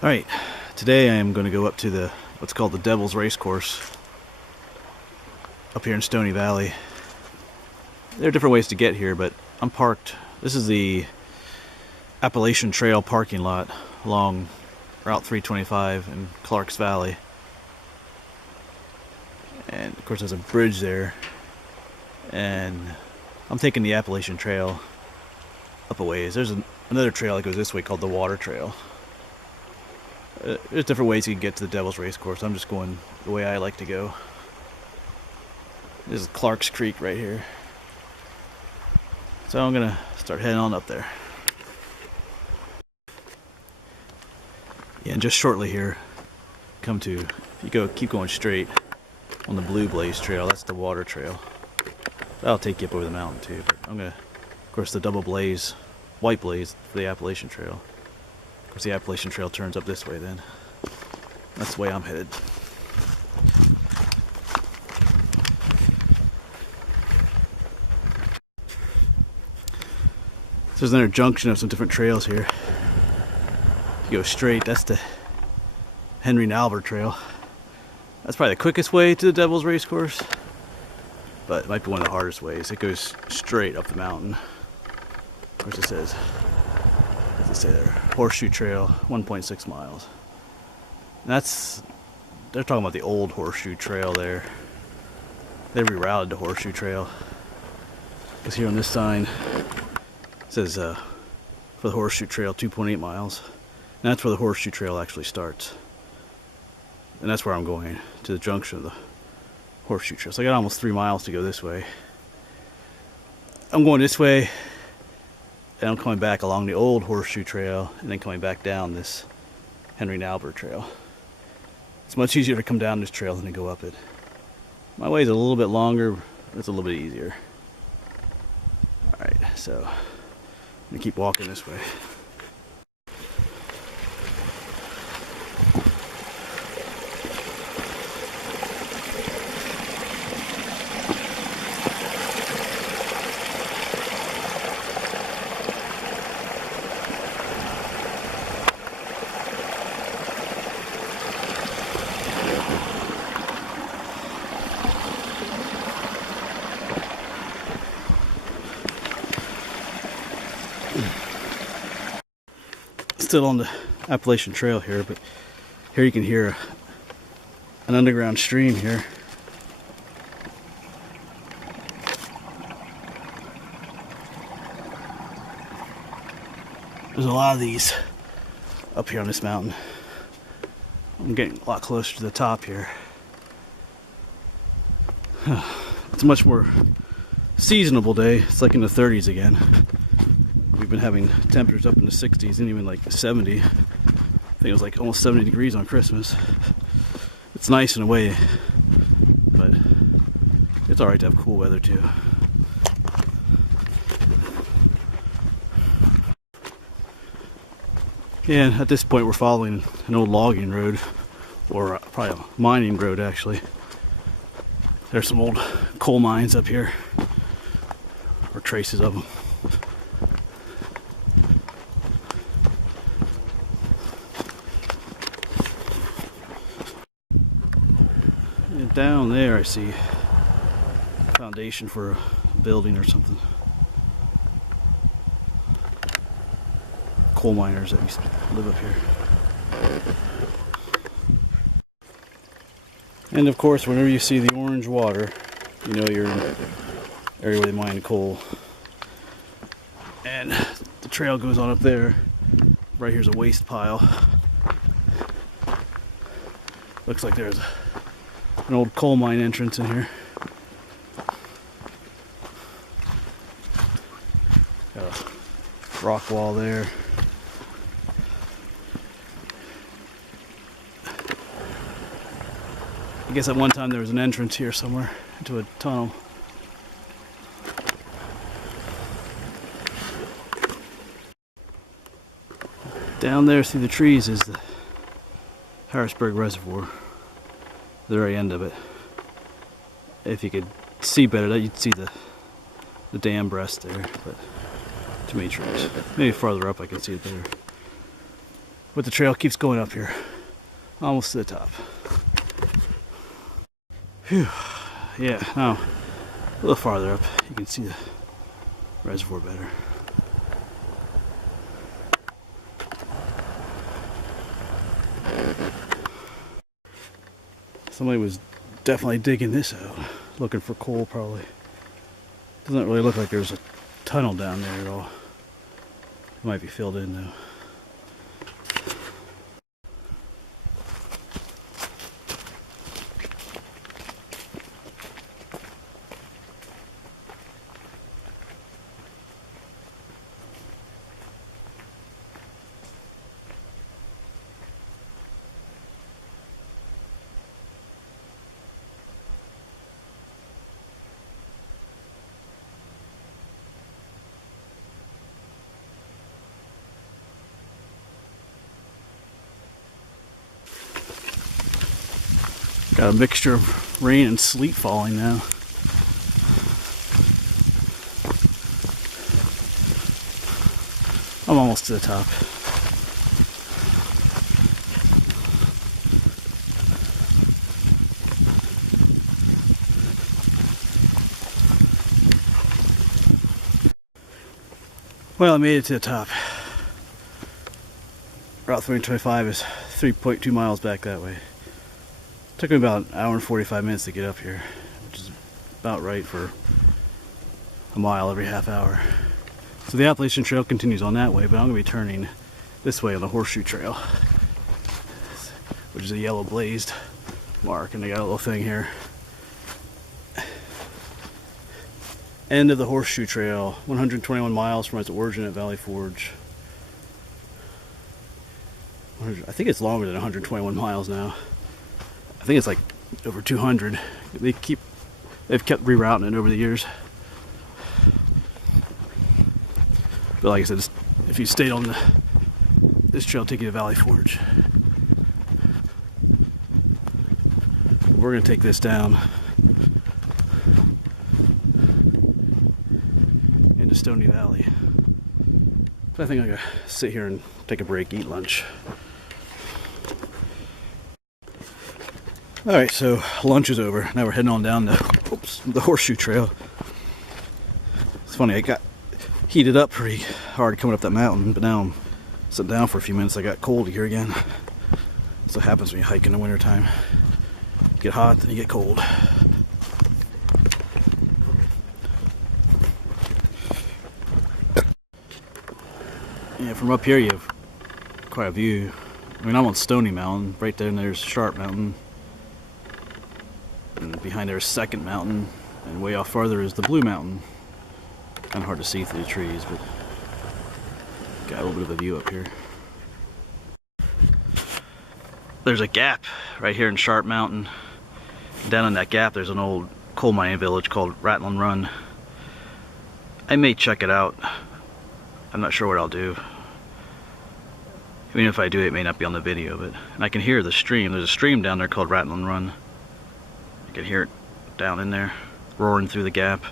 Alright, today I am going to go up to what's called the Devil's Racecourse up here in Stony Valley. There are different ways to get here, but I'm parked. This is the Appalachian Trail parking lot along Route 325 in Clarks Valley. And of course there's a bridge there. And I'm taking the Appalachian Trail up a ways. There's another trail that goes this way called the Water Trail. There's different ways you can get to the Devil's Racecourse. I'm just going the way I like to go. This is Clarks Creek right here. So I'm gonna start heading on up there. Yeah, and just shortly here, if you keep going straight on the Blue Blaze Trail, that's the Water Trail. That'll take you up over the mountain too, but I'm gonna, of course, the Double Blaze, White Blaze for the Appalachian Trail. Of course, the Appalachian Trail turns up this way then. That's the way I'm headed. So there's another junction of some different trails here. If you go straight, that's the Henry and Albert Trail. That's probably the quickest way to the Devil's Racecourse, but it might be one of the hardest ways. It goes straight up the mountain. Of course, it says, what does it say there? Horseshoe Trail, 1.6 miles. And they're talking about the old Horseshoe Trail there. They rerouted the Horseshoe Trail. Because here on this sign, it says for the Horseshoe Trail, 2.8 miles. And that's where the Horseshoe Trail actually starts. And that's where I'm going, to the junction of the Horseshoe Trail. So I got almost 3 miles to go this way. I'm going this way, and I'm coming back along the old Horseshoe Trail, and then coming back down this Henry and Albert Trail. It's much easier to come down this trail than to go up it. My way is a little bit longer, but it's a little bit easier. Alright, so I'm going to keep walking this way. Still on the Appalachian Trail here, but here you can hear an underground stream here. There's a lot of these up here on this mountain. I'm getting a lot closer to the top here. It's a much more seasonable day. It's like in the 30s again. We've been having temperatures up in the 60s and even like 70. I think it was like almost 70 degrees on Christmas. It's nice in a way, but it's alright to have cool weather too. Yeah, and at this point we're following an old logging road, or probably a mining road actually. There's some old coal mines up here, or traces of them. And down there I see a foundation for a building or something. Coal miners that used to live up here. And of course, whenever you see the orange water, you know you're in an area where they mine coal. And the trail goes on up there. Right here's a waste pile. Looks like there's an old coal mine entrance in here. Got a rock wall there. I guess at one time there was an entrance here somewhere into a tunnel. Down there through the trees is the Harrisburg Reservoir, the very end of it. If you could see better, you'd see the dam breast there, but too many trees. Maybe farther up I can see it better. But the trail keeps going up here, almost to the top. Phew. Yeah, now a little farther up, you can see the reservoir better. Somebody was definitely digging this out, looking for coal probably. Doesn't really look like there's a tunnel down there at all. It might be filled in though. Got a mixture of rain and sleet falling now. I'm almost to the top. Well, I made it to the top. Route 325 is 3.2 miles back that way. Took me about an hour and 45 minutes to get up here, which is about right for a mile every half hour. So the Appalachian Trail continues on that way, but I'm going to be turning this way on the Horseshoe Trail, which is a yellow blazed mark, and they got a little thing here. End of the Horseshoe Trail, 121 miles from its origin at Valley Forge. I think it's longer than 121 miles now. I think it's like over 200. They've kept rerouting it over the years. But like I said, if you stayed on this trail, take you to Valley Forge. We're gonna take this down into Stony Valley. So I think I'm gonna sit here and take a break, eat lunch. Alright, so lunch is over. Now we're heading on down the Horseshoe Trail. It's funny, I got heated up pretty hard coming up that mountain, but now I'm sitting down for a few minutes. I got cold here again. That's what happens when you hike in the wintertime. You get hot, then you get cold. Yeah, from up here you have quite a view. I mean, I'm on Stony Mountain. Right there, and there's Sharp Mountain. And behind there is Second Mountain, and way off farther is the Blue Mountain. Kind of hard to see through the trees, but got a little bit of a view up here. There's a gap right here in Sharp Mountain. Down in that gap there's an old coal mining village called Rattling Run. I may check it out. I'm not sure what I'll do. Even if I do, it may not be on the video, but and I can hear the stream. There's a stream down there called Rattling Run. I can hear it down in there, roaring through the gap.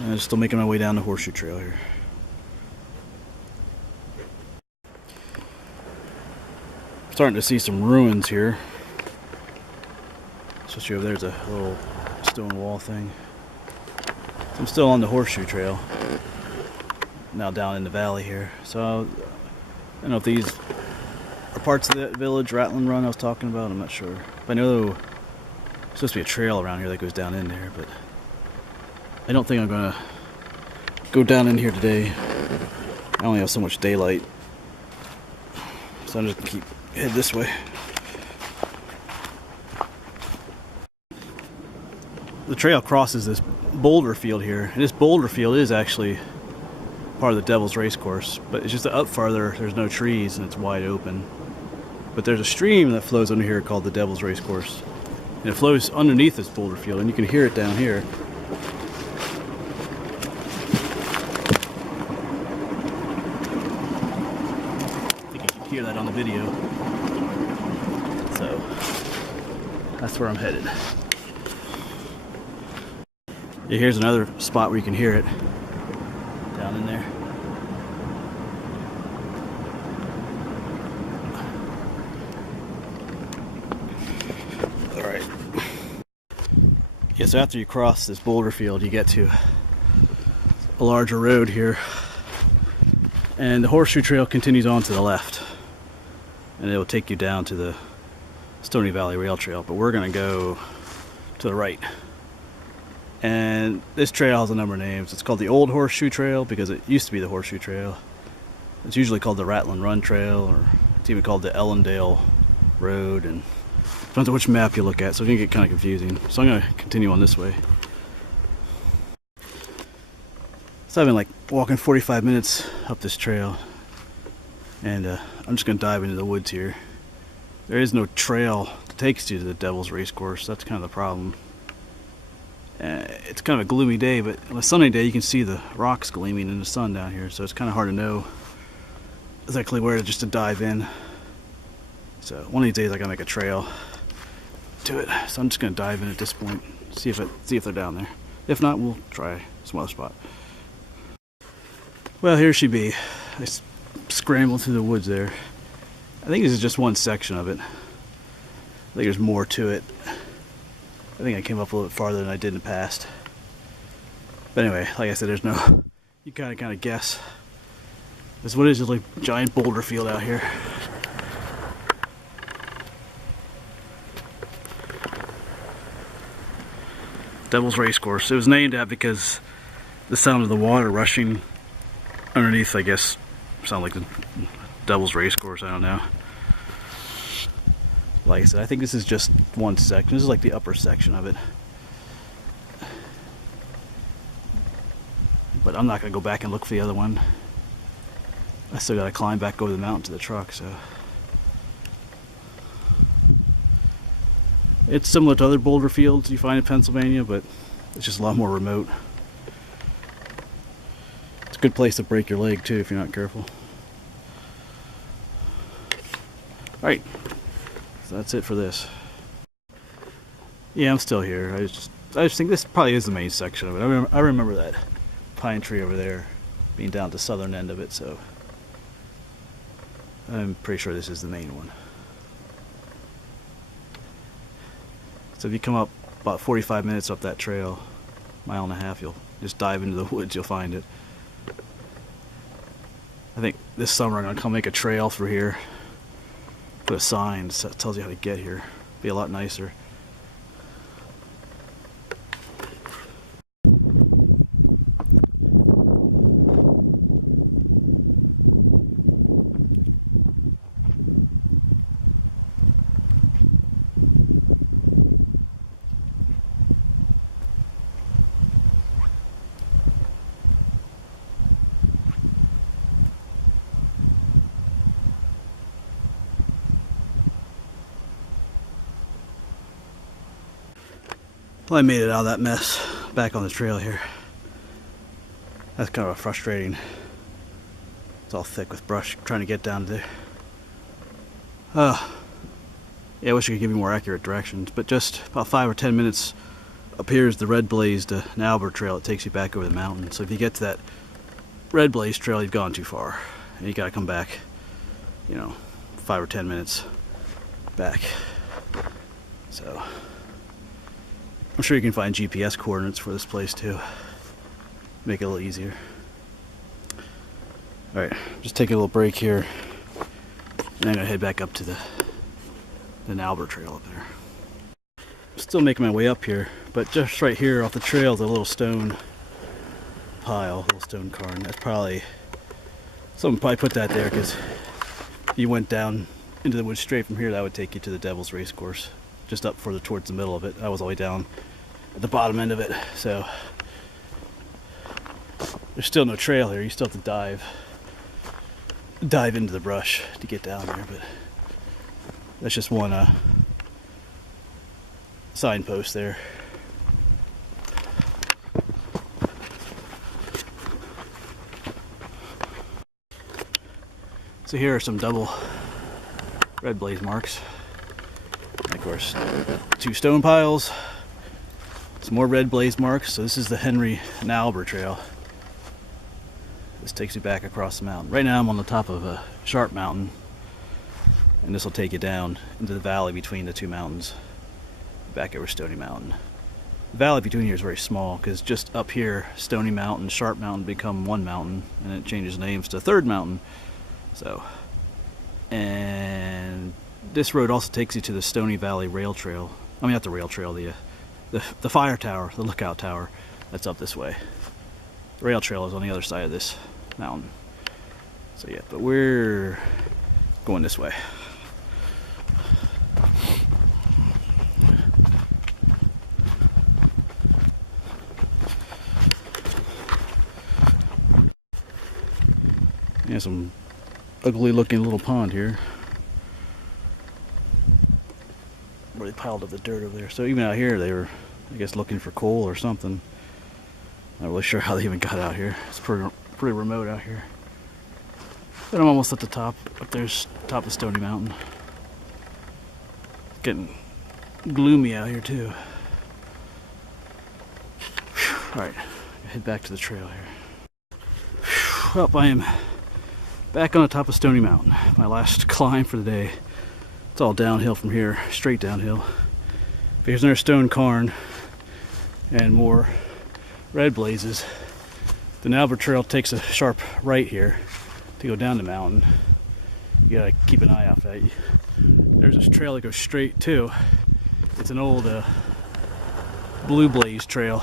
And I'm still making my way down the Horseshoe Trail here. Starting to see some ruins here. Especially over there's a little stone wall thing. So I'm still on the Horseshoe Trail. Now down in the valley here. So I don't know if these are parts of that village, Rattling Run I was talking about, I'm not sure. But I know there's supposed to be a trail around here that goes down in there, but I don't think I'm gonna go down in here today. I only have so much daylight. So I'm just gonna head this way. The trail crosses this boulder field here, and this boulder field is actually part of the Devil's Racecourse, but it's just that up farther there's no trees and it's wide open. But there's a stream that flows under here called the Devil's Racecourse, and it flows underneath this boulder field, and you can hear it down here. I think you can hear that on the video. So that's where I'm headed. Yeah, here's another spot where you can hear it down in there. Yeah, so after you cross this boulder field, you get to a larger road here, and the horseshoe trail continues on to the left, and it will take you down to the Stony Valley rail trail, but we're going to go to the right. And this trail has a number of names. It's called the Old Horseshoe Trail because it used to be the Horseshoe Trail. It's usually called the Rattling Run Trail, or it's even called the Ellendale Road, and depends on which map you look at, so it can get kind of confusing. So I'm going to continue on this way. So I've been like walking 45 minutes up this trail, and I'm just going to dive into the woods here. There is no trail that takes you to the Devil's Racecourse. That's kind of the problem. It's kind of a gloomy day, but on a sunny day you can see the rocks gleaming in the sun down here, so it's kind of hard to know exactly where to dive in. So one of these days I gotta make a trail to it. So I'm just gonna dive in at this point, see if they're down there. If not, we'll try some other spot. Well, here she be. I scrambled through the woods there. I think this is just one section of it. I think there's more to it. I think I came up a little bit farther than I did in the past. But anyway, like I said, there's no... You kind of guess. This is what is like a giant boulder field out here. Devil's Racecourse. It was named that because the sound of the water rushing underneath, I guess, sound like the Devil's Racecourse. I don't know. Like I said, I think this is just one section. This is like the upper section of it. But I'm not going to go back and look for the other one. I still got to climb back over the mountain to the truck, so. It's similar to other boulder fields you find in Pennsylvania, but it's just a lot more remote. It's a good place to break your leg too if you're not careful. Alright. So that's it for this. Yeah, I'm still here. I just think this probably is the main section of it. I remember that pine tree over there being down the southern end of it, so I'm pretty sure this is the main one. So if you come up about 45 minutes up that trail, mile and a half, you'll just dive into the woods, you'll find it. I think this summer I'm gonna come make a trail through here. Put a sign that tells you how to get here. Be a lot nicer. Well, I made it out of that mess back on the trail here. That's kind of frustrating. It's all thick with brush trying to get down there. Yeah, I wish I could give you more accurate directions, but just about 5 or 10 minutes up here is the red blazed Albert trail. It takes you back over the mountain. So if you get to that red blaze trail, you've gone too far. And you gotta come back, 5 or 10 minutes back. So I'm sure you can find GPS coordinates for this place too. Make it a little easier. Alright, just take a little break here. And I'm gonna head back up to the Albert Trail up there. I'm still making my way up here, but just right here off the trail is a little stone pile, a little stone cairn. That's probably... Someone probably put that there because if you went down into the woods straight from here, that would take you to the Devil's Racecourse. Just up further towards the middle of it. I was all the way down at the bottom end of it, so there's still no trail here. You still have to dive into the brush to get down there, but that's just one signpost there. So here are some double red blaze marks. And of course, 2 stone piles, some more red blaze marks. So this is the Henry and Albert Trail. This takes you back across the mountain. Right now I'm on the top of a sharp mountain, and this will take you down into the valley between the 2 mountains, back over Stony Mountain. The valley between here is very small because just up here, Stony Mountain, Sharp Mountain become one mountain, and it changes names to Third Mountain. So, and this road also takes you to the Stony Valley rail trail. I mean, not the rail trail, the fire tower, the lookout tower. That's up this way. The rail trail is on the other side of this mountain. So yeah, but we're going this way. Yeah, some ugly looking little pond here. Where they piled up the dirt over there. So even out here they were, I guess, looking for coal or something. Not really sure how they even got out here. It's pretty remote out here. But I'm almost at the top. Up there's top of Stony Mountain. It's getting gloomy out here too. Alright, head back to the trail here. Well, I am back on the top of Stony Mountain. My last climb for the day. It's all downhill from here, straight downhill. There's another stone cairn and more red blazes. The Nalbert Trail takes a sharp right here to go down the mountain. You gotta keep an eye out for that. There's this trail that goes straight too. It's an old blue blaze trail.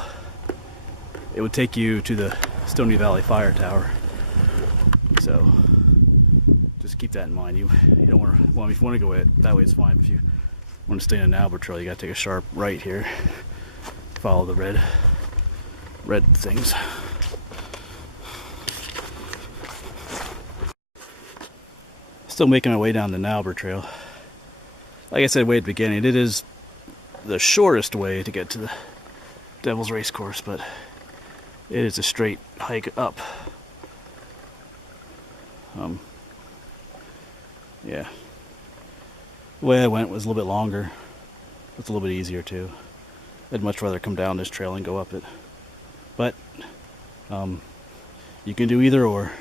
It would take you to the Stony Valley fire tower. So just keep that in mind. You don't want to. Well, if you want to go it that way, it's fine. But if you want to stay on the Nalbert Trail, you got to take a sharp right here. Follow the red things. Still making my way down the Nalbert Trail. Like I said way at the beginning, it is the shortest way to get to the Devil's Racecourse, but it is a straight hike up. Yeah. The way I went was a little bit longer. It's a little bit easier too. I'd much rather come down this trail and go up it. But you can do either or.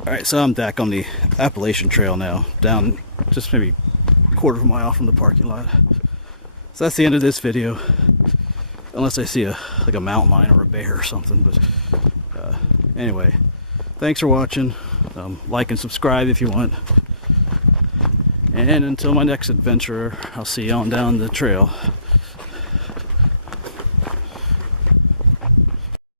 Alright, so I'm back on the Appalachian Trail now, down just maybe a quarter of a mile from the parking lot. So that's the end of this video. Unless I see like a mountain lion or a bear or something. But anyway, thanks for watching. Like and subscribe if you want. And until my next adventure, I'll see you on down the trail.